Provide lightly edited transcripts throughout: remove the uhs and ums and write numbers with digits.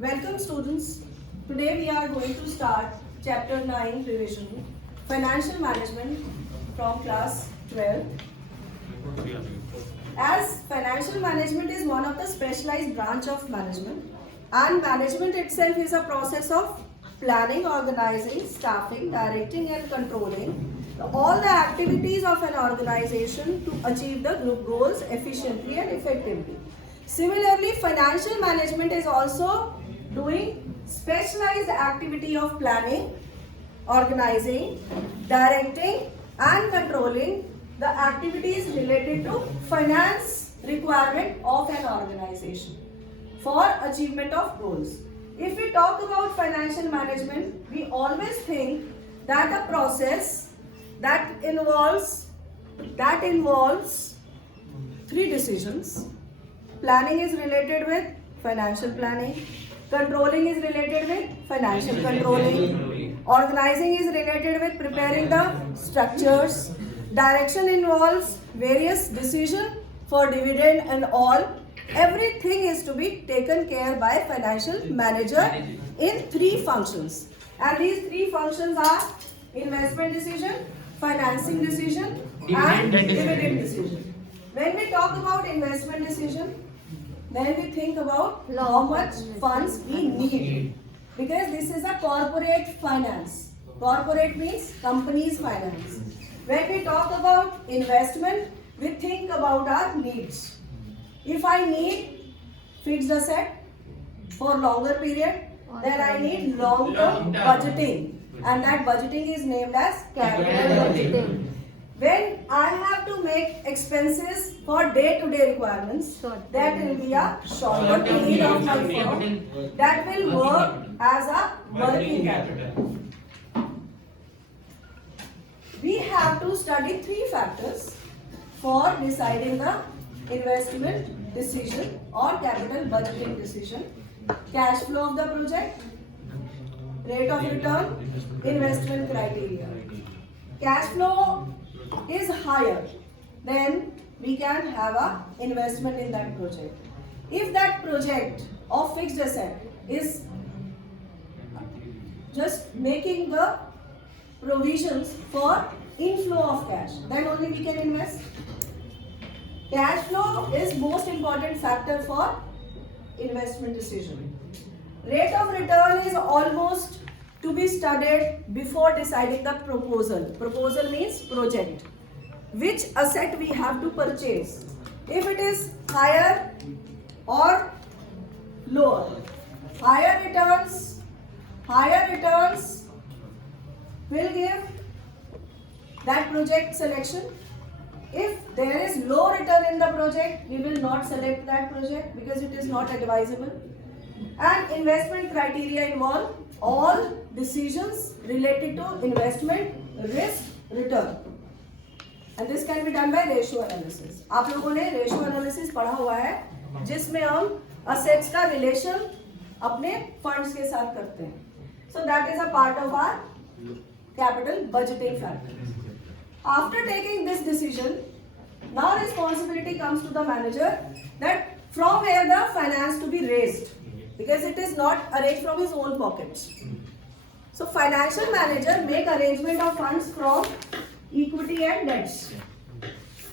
Welcome students. Today we are going to start chapter 9 revision financial management from class 12. As financial management is one of the specialized branch of management, and management itself is a process of planning, organizing, staffing, directing and controlling all the activities of an organization to achieve the group goals efficiently and effectively. Similarly, financial management is also doing specialized activity of planning, organizing, directing and controlling the activities related to finance requirement of an organization for achievement of goals. If we talk about financial management, we always think that a process that involves three decisions. Planning is related with financial planning, controlling is related with financial controlling, organizing is related with preparing the structures, direction involves various decisions for dividend and all. Everything is to be taken care by financial manager in three functions, and these three functions are investment decision, financing decision and dividend decision. When we talk about investment decision, then we think about how much funds we need, because this is a corporate finance. Corporate means company's finance. When we talk about investment, we think about our needs. If I need fixed asset for longer period, then I need long-term budgeting, and that budgeting is named as capital budgeting. When I have to make expenses for day-to-day requirements, that will be a shorter period of my firm that will work as a working capital. We have to study three factors for deciding the investment decision or capital budgeting decision: cash flow of the project, rate of return, investment criteria. Cash flow is higher, then we can have a investment in that project. If that project of fixed asset is just making the provisions for inflow of cash, then only we can invest. Cash flow is most important factor for investment decision. Rate of return is almost to be studied before deciding the proposal. Proposal means project. Which asset we have to purchase. If it is higher or lower. Higher returns will give that project selection. If there is low return in the project, we will not select that project because it is not advisable. And investment criteria involve all decisions related to investment, risk, return. And this can be done by ratio analysis. आप लोगों ने ratio analysis पढ़ा हुआ है, जिसमें हम assets का relation अपने funds के साथ करते हैं. So that is a part of our capital budgeting factor. After taking this decision, now responsibility comes to the manager that from where the finance to be raised, because it is not arranged from his own pockets. So financial manager make arrangement of funds from equity and debts.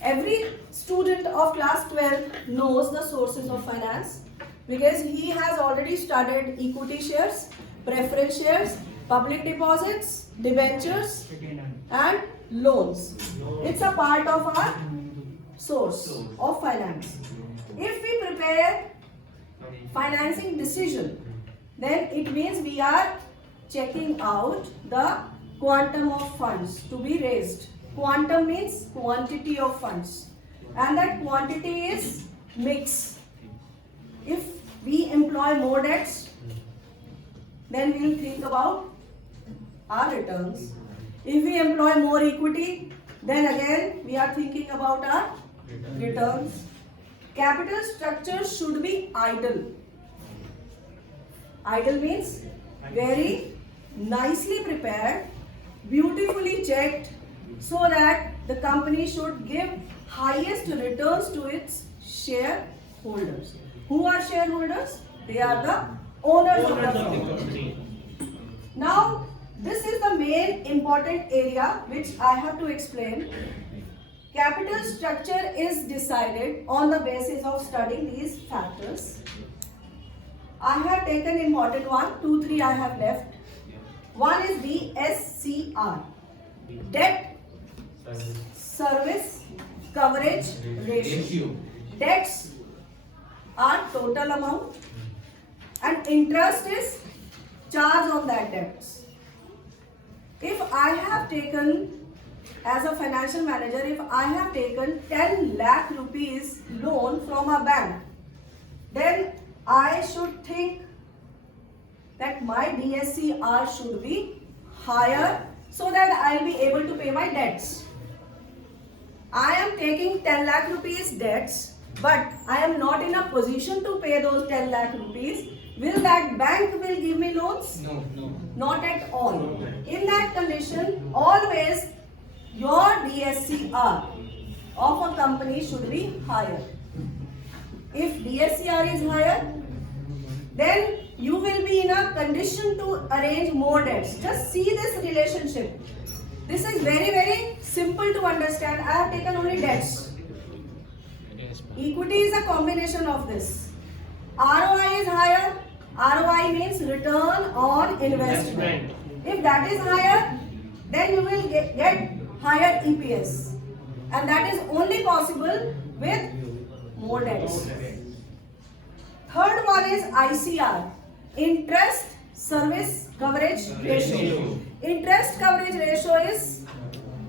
Every student of class 12 knows the sources of finance because he has already studied equity shares, preference shares, public deposits, debentures and loans. It's a part of our source of finance. If we prepare financing decision, then it means we are checking out the quantum of funds to be raised. Quantum means quantity of funds, and that quantity is mix. If we employ more debts, then we will think about our returns. If we employ more equity, then again we are thinking about our returns. Capital structure should be idle. Idle means very nicely prepared, beautifully checked, so that the company should give highest returns to its shareholders. Who are shareholders? They are the Owners of the firm. Now, this is the main important area which I have to explain. Capital structure is decided on the basis of studying these factors. I have taken important one, 2, 3 I have left. One is DSCR, debt service coverage ratio. Debts are total amount and interest is charge on that debts. If I have taken, as a financial manager, if I have taken 10 lakh rupees loan from a bank, then I should think that my DSCR should be higher so that I will be able to pay my debts. I am taking 10 lakh rupees debts, but I am not in a position to pay those 10 lakh rupees. Will that bank will give me loans? No. Not at all. In that condition, always your DSCR of a company should be higher. If DSCR is higher, then you will be in a condition to arrange more debts. Just see this relationship. This is very, very simple to understand. I have taken only debts. Equity is a combination of this. ROI is higher. ROI means return on investment. If that is higher, then you will get higher EPS. And that is only possible with more debts. Third one is ICR, interest service coverage ratio. Interest coverage ratio is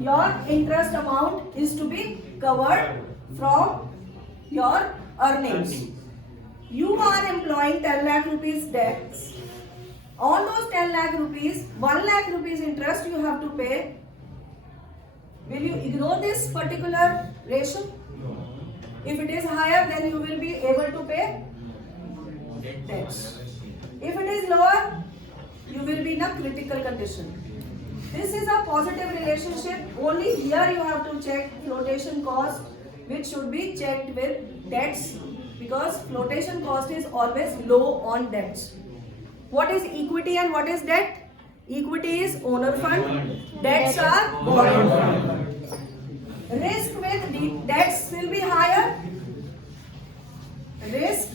your interest amount is to be covered from your earnings. You are employing 10 lakh rupees debts. On those 10 lakh rupees, 1 lakh rupees interest you have to pay. Will you ignore this particular ratio? If it is higher, then you will be able to pay debts. If it is lower, you will be in a critical condition. This is a positive relationship. Only here you have to check flotation cost, which should be checked with debts, because flotation cost is always low on debts. What is equity and what is debt? Equity is owner fund, debts are borrowed fund. Risk with debts will be higher. Risk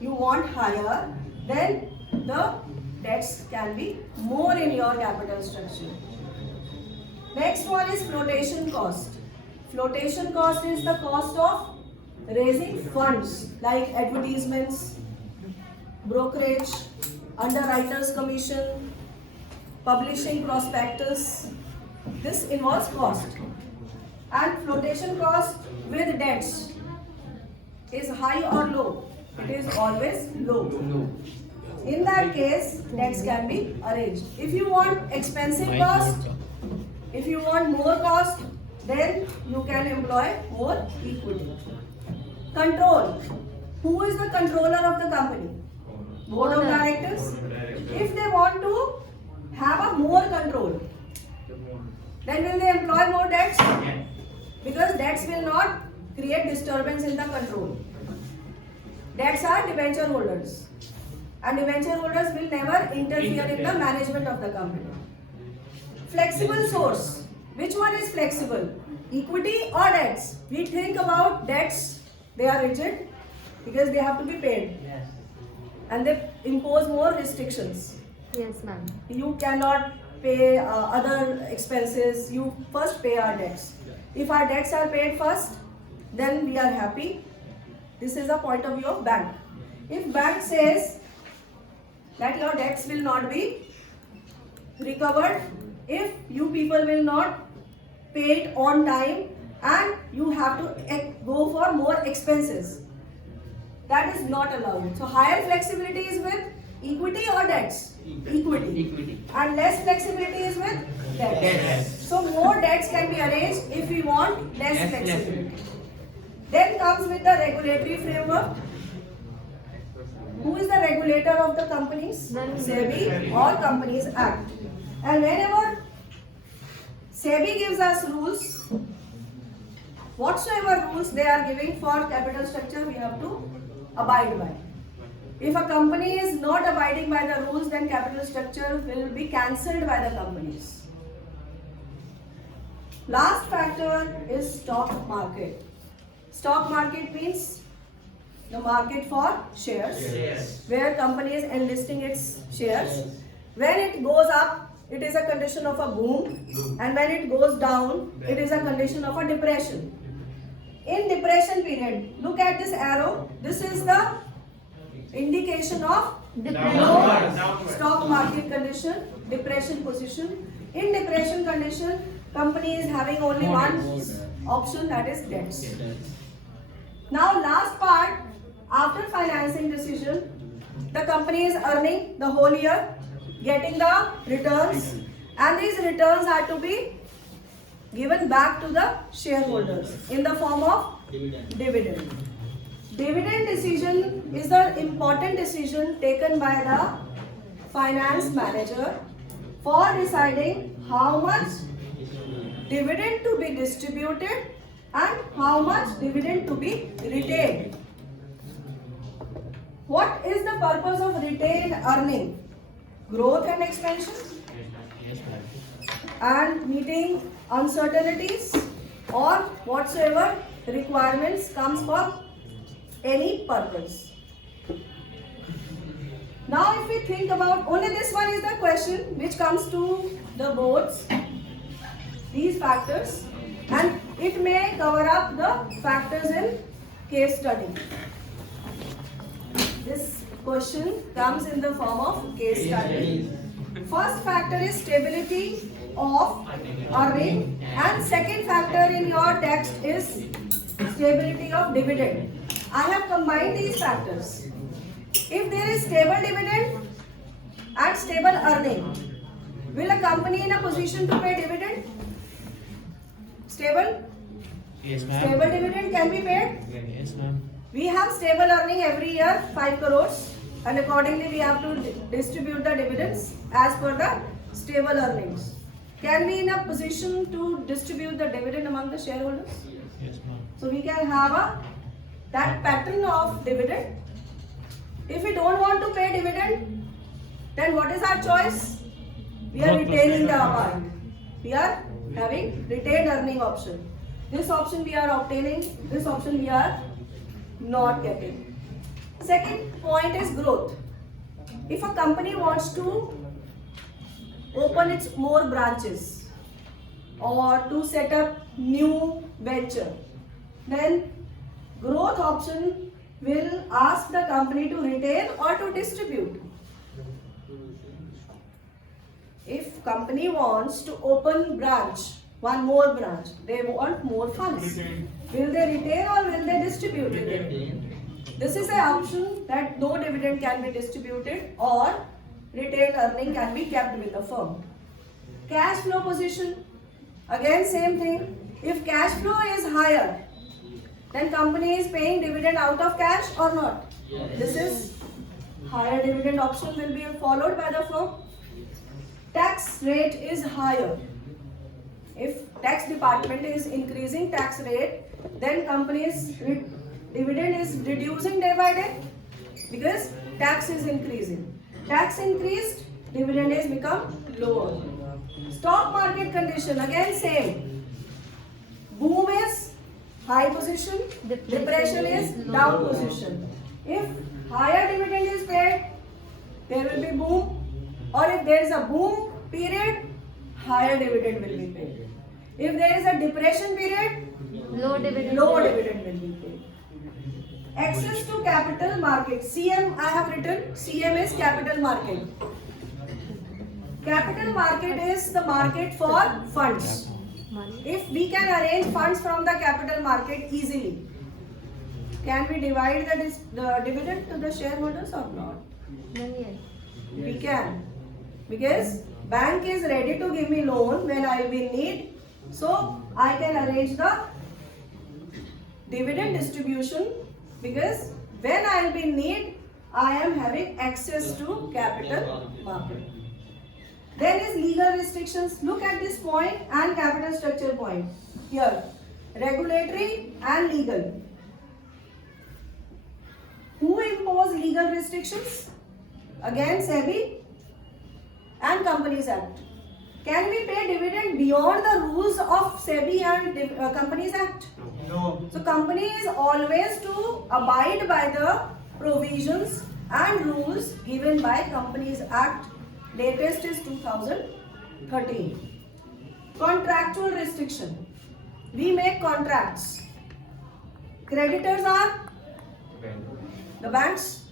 you want higher, then the debts can be more in your capital structure. Next one is flotation cost. Flotation cost is the cost of raising funds like advertisements, brokerage, underwriters commission, publishing prospectus. This involves cost. And flotation cost with debts is high or low? It is always low. In that case, debts can be arranged. If you want expensive cost, if you want more cost, then you can employ more equity. Control. Who is the controller of the company? Board of directors. If they want to have a more control, then will they employ more debts? Because debts will not create disturbance in the control. Debts are debenture holders, and debenture holders will never interfere in the management of the company. Flexible source. Which one is flexible? Equity or debts? We think about debts. They are rigid because they have to be paid. Yes. And they impose more restrictions. Yes, ma'am. You cannot pay other expenses. You first pay our debts. If our debts are paid first, then we are happy. This is a point of view of bank. If bank says that your debts will not be recovered if you people will not pay it on time and you have to go for more expenses, that is not allowed. So higher flexibility is with equity or debts? Equity. And less flexibility is with debts. Debts. So more debts can be arranged if we want less flexibility. Then comes with the regulatory framework. Who is the regulator of the companies? SEBI or Companies Act. And whenever SEBI gives us rules, whatsoever rules they are giving for capital structure, we have to abide by. If a company is not abiding by the rules, then capital structure will be cancelled by the companies. Last factor is stock market. Stock market means the market for shares, where company is enlisting its shares. When it goes up, it is a condition of a boom, and when it goes down, it is a condition of a depression. In depression period, look at this arrow. This is the indication of low stock market condition, depression position. In depression condition, company is having only one option, that is debts. Now last part, after financing decision, the company is earning the whole year, getting the returns, and these returns are to be given back to the shareholders in the form of dividend. Dividend decision is the important decision taken by the finance manager for deciding how much dividend to be distributed and how much dividend to be retained. What is the purpose of retained earning? Growth and expansion, and meeting uncertainties or whatsoever requirements comes for any purpose. Now if we think about, only this one is the question which comes to the boards, these factors, and it may cover up the factors in case study. This question comes in the form of case study. First factor is stability of earning, and second factor in your text is stability of dividend. I have combined these factors. If there is stable dividend and stable earning, will a company in a position to pay dividend? Stable? Yes, ma'am. Stable dividend can be paid? Yes, ma'am. We have stable earning every year, 5 crores, and accordingly we have to distribute the dividends as per the stable earnings. Can we in a position to distribute the dividend among the shareholders? Yes, ma'am. So we can have that pattern of dividend. If we don't want to pay dividend, then what is our choice? We are retaining the amount. We are having retained earning option. This option we are obtaining, this option we are not getting. Second point is growth. If a company wants to open its more branches or to set up new venture, then growth option will ask the company to retain or to distribute. If company wants to open branch, one more branch, they want more funds. Will they retain or will they distribute it? This is an option that no dividend can be distributed or retained earning can be kept with the firm. Cash flow position, again same thing. If cash flow is higher, then company is paying dividend out of cash or not? This is higher dividend option will be followed by the firm. Tax rate is higher. If tax department is increasing tax rate, then company's dividend is reducing day by day because tax is increasing. Tax increased, dividend is become lower. Stock market condition, again same. Boom is high position, depression is down position. If higher dividend is paid, there will be boom, or if there is a boom period, higher dividend will be paid. If there is a depression period, low dividend will be paid. Access to capital market. CM I have written, CM is capital market. Capital market is the market for funds. If we can arrange funds from the capital market easily, can we divide the dividend to the shareholders or not? We can. Because bank is ready to give me loan when I will be in need. So I can arrange the dividend distribution because when I will be in need, I am having access to capital market. Then is legal restrictions. Look at this point and capital structure point. Here, regulatory and legal. Who impose legal restrictions? Again, SEBI and Companies Act. Can we pay dividend beyond the rules of SEBI and Companies Act? No. So company is always to abide by the provisions and rules given by Companies Act. Latest is 2013. Contractual restriction. We make contracts. Creditors are the banks.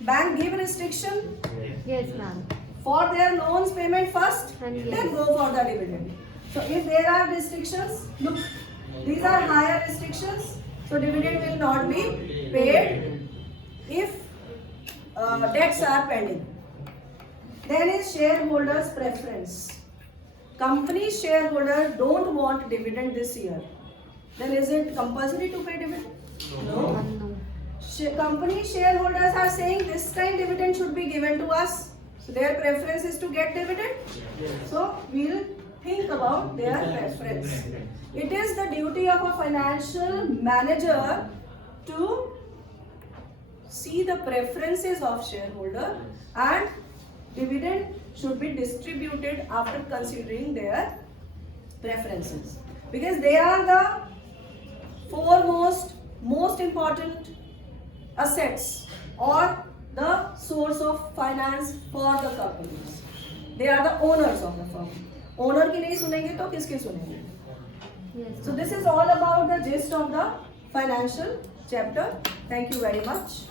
Bank give restriction Yes, ma'am. for their loans payment first, And then yes. go for the dividend. So if there are restrictions, look, these are higher restrictions, so dividend will not be paid if debts are pending. Then is shareholders preference. Company shareholders don't want dividend this year. Then is it compulsory to pay dividend? No. No. Company shareholders are saying this time dividend should be given to us. So their preference is to get dividend. So we'll think about their preference. It is the duty of a financial manager to see the preferences of shareholder, and dividend should be distributed after considering their preferences, because they are the foremost, most important assets or the source of finance for the companies. They are the owners of the firm. Owner की नहीं सुनेंगे तो किसकी सुनेंगे? Yes. So this is all about the gist of the financial chapter. Thank you very much.